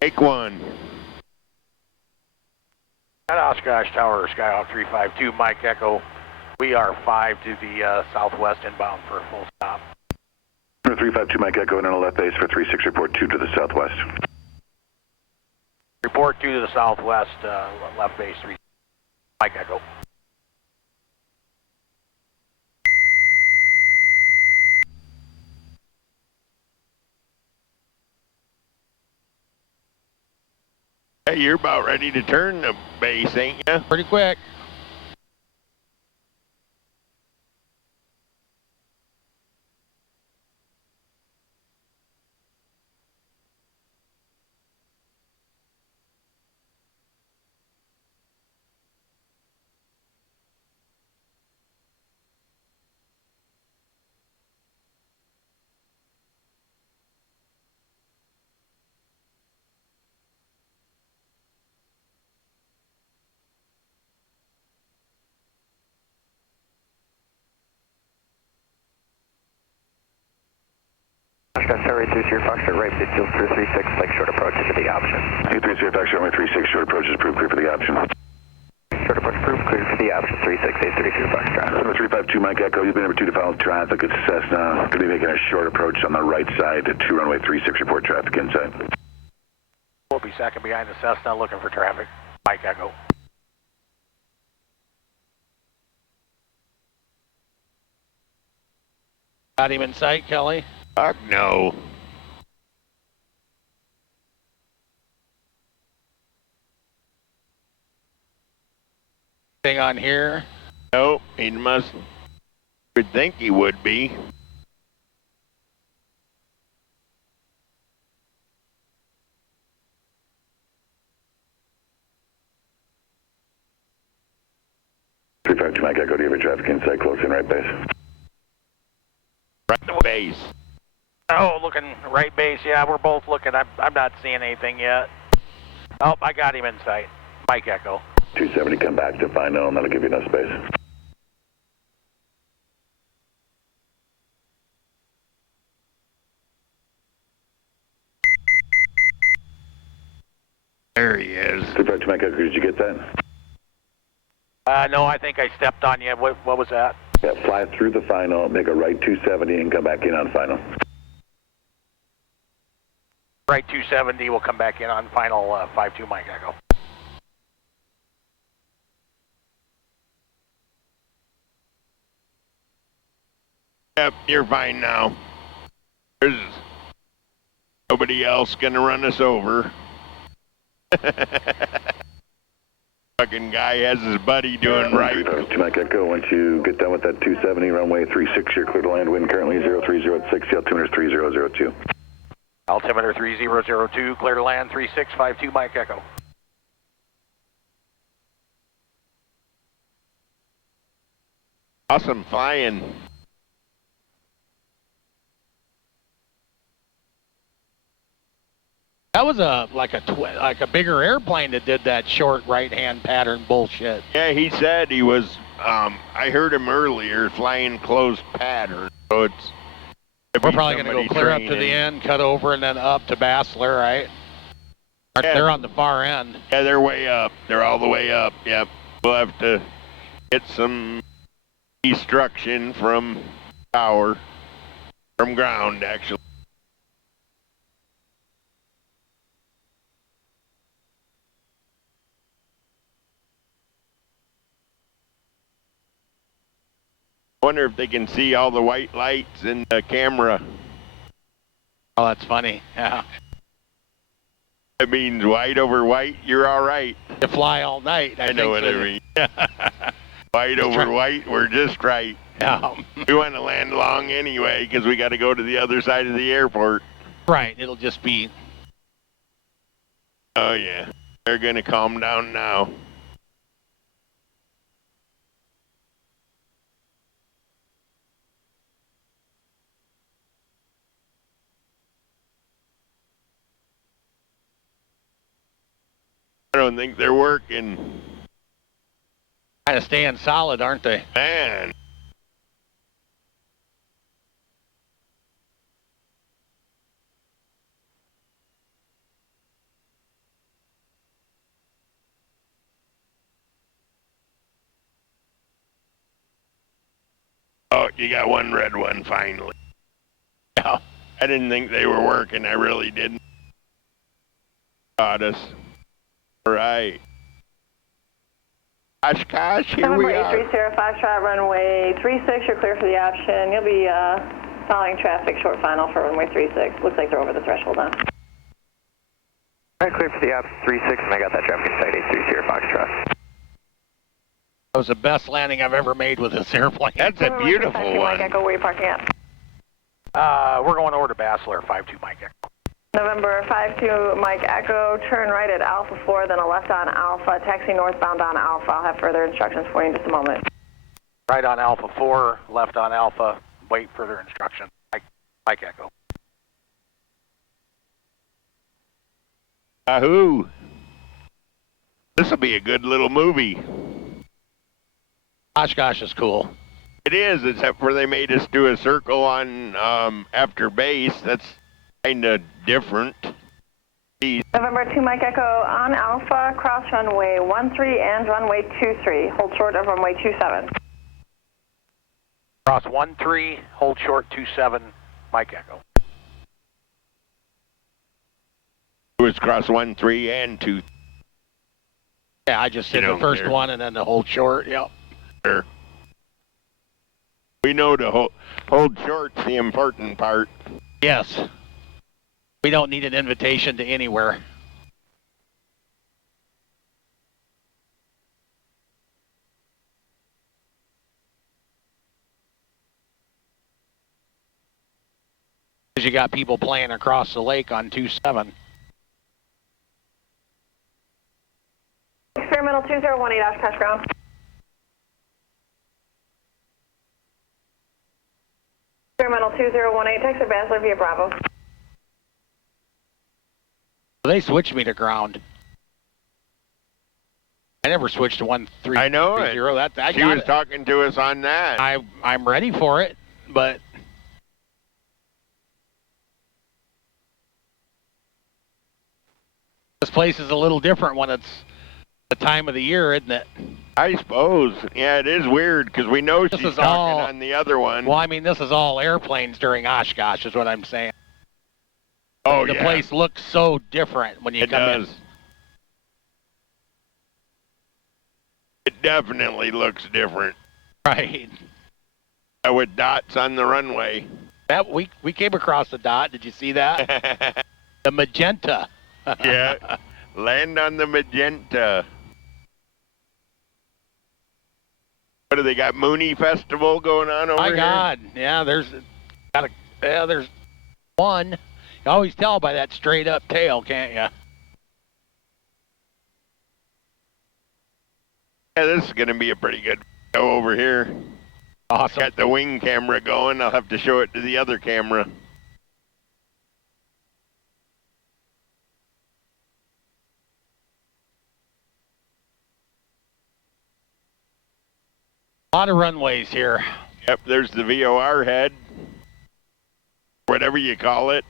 Take one. At Oshkosh Tower, Skyhawk 352, Mike Echo. We are 5 to the southwest inbound for a full stop. 352 Mike Echo and on a left base for 36, report 2 to the southwest. Report 2 to the southwest, left base 3, Mike Echo. Hey, you're about ready to turn the base, ain't ya? Pretty quick. Oshkosh Tower 830 Foxtrot, right, base field 336, like short approach to the option. 830 Foxtrot, runway 36, short approach is approved, clear for the option. Short approach approved, clear for the option, 36, 832 Foxtrot. Runway 352 Mike Echo, you've been number 2 to follow traffic. It's Cessna, going to be making a short approach on the right side to runway 36, report traffic inside. We'll be second behind the Cessna looking for traffic, Mike Echo. Got him in sight, Kelly. Fuck no. Thing on here. Nope, he must. Would think he would be. Three five two Mike Echo, do you have a traffic inside, close in right base? Right base. Oh, looking right base, yeah, we're both looking. I'm not seeing anything yet. Oh, I got him in sight, Mike Echo. 270, come back to final, and that'll give you enough space. There he is. 352 Mike Echo, did you get that? No, I think I stepped on you. What was that? Yeah, fly through the final, make a right 270, and come back in on final. Right 270, we'll come back in on final 52 Mike Echo. Yep, you're fine now. There's nobody else gonna run us over. Fucking guy has his buddy doing right. 352 Mike Echo, once you get done with that 270, runway 36, you're clear to land, wind currently 0306, the altimeter is 3002. Altimeter 3002, clear to land 3652 Mike Echo. Awesome flying. That was like a bigger airplane that did that short right-hand pattern bullshit. Yeah, he said he was, I heard him earlier, flying closed pattern. So it's... We're probably going to go clear up to the end, cut over, and then up to Bassler, right? Yeah. They're on the far end. Yeah, they're way up. They're all the way up, yep. We'll have to get some destruction from tower, from ground, actually. I wonder if they can see all the white lights in the camera. Oh, that's funny. Yeah. That means white over white, you're all right. You fly all night. I know what I mean. White over white, we're just right. Yeah. We want to land long anyway because we got to go to the other side of the airport. Right. It'll just be... Oh, yeah. They're going to calm down now. I don't think they're working. Kind of staying solid, aren't they? Man. you got one red one finally. Yeah. I didn't think they were working. I really didn't. Got us. All right. Oshkosh, here we are. November 830 Foxtrot, runway 36, you're clear for the option. You'll be following traffic, short final for runway 36. Looks like they're over the threshold now. Alright, clear for the ops 36, and I got that traffic inside 830 Foxtrot. That was the best landing I've ever made with this airplane. That's a beautiful one. Mike Echo, where are you parking at? We're going over to Bassler, 52 Mike Echo. November 52 Mike Echo, turn right at Alpha 4, then a left on Alpha, taxi northbound on Alpha. I'll have further instructions for you in just a moment. Right on Alpha 4, left on Alpha, wait further instruction. Mike Echo. Yahoo! This will be a good little movie. Oshkosh is cool. It is, except for they made us do a circle on after base. That's kind of different. November 2 Mike Echo on Alpha, cross runway 13 and runway 23. Hold short of runway 27. Cross 13, hold short 27, Mike Echo. It was cross 13 and 2. Yeah, I just did You the don't first care. one and then the hold short. Yep. Sure. We know to hold short's the important part. Yes. We don't need an invitation to anywhere. Because you got people playing across the lake on 27. Experimental 2018 Oshkosh ground. Experimental 2018, text Bassler via Bravo. They switched me to ground. I never switched to 1330. I know it. I She got was it. talking to us on that. I'm ready for it, but this place is a little different when it's the time of the year, isn't it? I suppose. Yeah, it is weird because we know This she's is talking all- on the other one. Well, I mean, this is all airplanes during Oshkosh, is what I'm saying. Oh, The yeah. place looks so different when you It come does. It definitely looks different. in. Right. With dots on the runway. That we came across the dot. Did you see that? The magenta. Yeah. Land on the magenta. What do they got? Mooney Festival going on over My here? God. Yeah, there's one. You always tell by that straight up tail, can't you? Yeah, this is going to be a pretty good go over here. Awesome. Got the wing camera going. I'll have to show it to the other camera. A lot of runways here. Yep, there's the VOR head. Whatever you call it.